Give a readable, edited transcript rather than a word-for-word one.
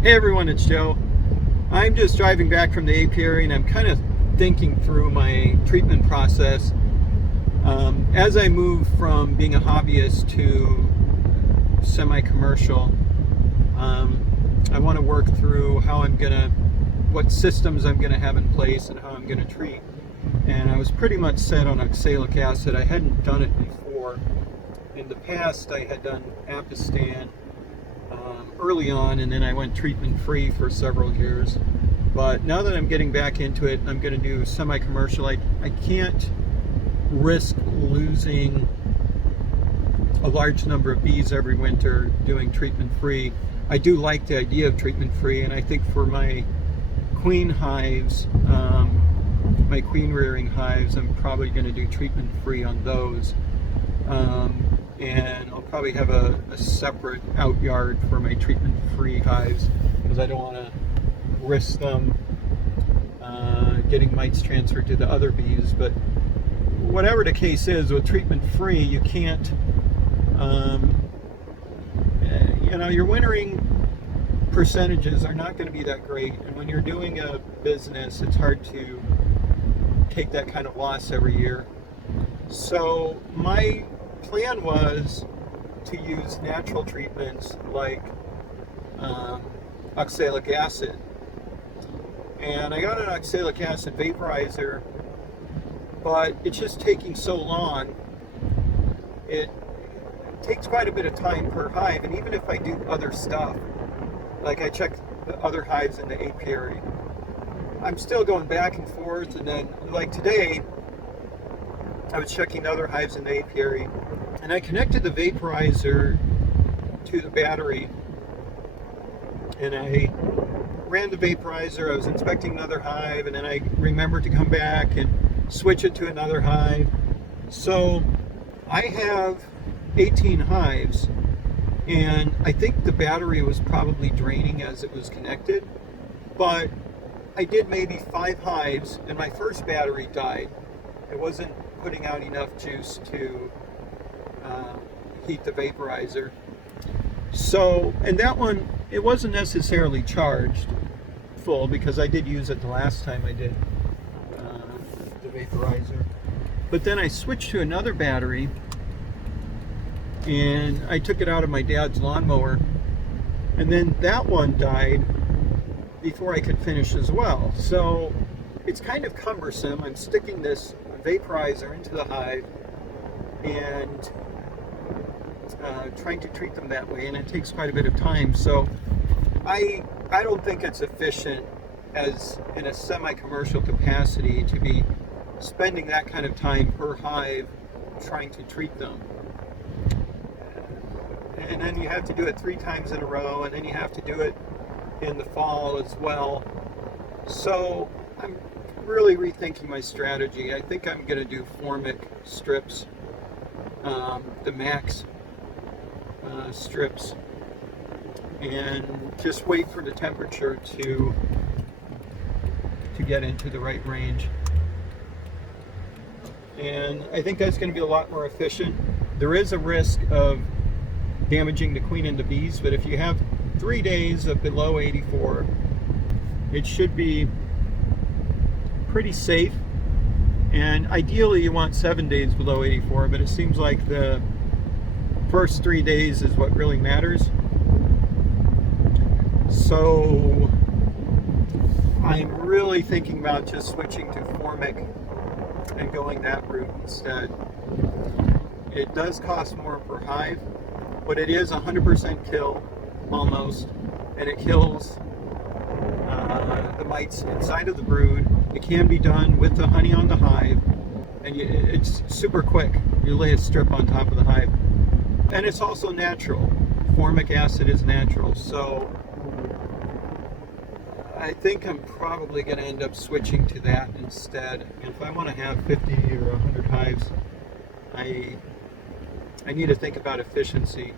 Hey everyone, it's Joe. I'm just driving back from the apiary and I'm kind of thinking through my treatment process. As I move from being a hobbyist to semi-commercial, I want to work through what systems I'm gonna have in place and how I'm gonna treat. And I was pretty much set on oxalic acid. I hadn't done it before. In the past, I had done Apistan early on, and then I went treatment free for several years. But now that I'm getting back into it, I'm going to do semi-commercial. I can't risk losing a large number of bees every winter doing treatment free. I do like the idea of treatment free, and I think for my queen hives, my queen rearing hives, I'm probably going to do treatment free on those. And I'll probably have a separate out yard for my treatment-free hives because I don't want to risk them getting mites transferred to the other bees. But whatever the case is, with treatment-free, you can't, your wintering percentages are not going to be that great. And when you're doing a business, it's hard to take that kind of loss every year. So my plan was to use natural treatments like oxalic acid, and I got an oxalic acid vaporizer, but it's just taking so long. It takes quite a bit of time per hive, and even if I do other stuff, like I check the other hives in the apiary, I'm still going back and forth. And then, like today, I was checking other hives in the apiary, and I connected the vaporizer to the battery, and I ran the vaporizer. I was inspecting another hive, and then I remembered to come back and switch it to another hive. So I have 18 hives, and I think the battery was probably draining as it was connected, but I did maybe 5 hives, and my first battery died. It wasn't putting out enough juice to heat the vaporizer. So, and that one, it wasn't necessarily charged full because I did use it the last time I did the vaporizer. But then I switched to another battery, and I took it out of my dad's lawnmower, and then that one died before I could finish as well. So it's kind of cumbersome. I'm sticking this vaporizer into the hive and trying to treat them that way, and it takes quite a bit of time. So I don't think it's efficient as in a semi-commercial capacity to be spending that kind of time per hive trying to treat them. And then you have to do it 3 times in a row, and then you have to do it in the fall as well. So I'm really rethinking my strategy. I think I'm going to do formic strips, the MAQS strips, and just wait for the temperature to get into the right range. And I think that's going to be a lot more efficient. There is a risk of damaging the queen and the bees, but if you have 3 days of below 84, it should be pretty safe. And ideally you want 7 days below 84, but it seems like the first 3 days is what really matters. So I'm really thinking about just switching to formic and going that route instead. It does cost more per hive, but it is 100% kill almost, and it kills the mites inside of the brood. It can be done with the honey on the hive, and it's super quick. You lay a strip on top of the hive, and it's also natural. Formic acid is natural, so I think I'm probably going to end up switching to that instead. If I want to have 50 or 100 hives, I need to think about efficiency.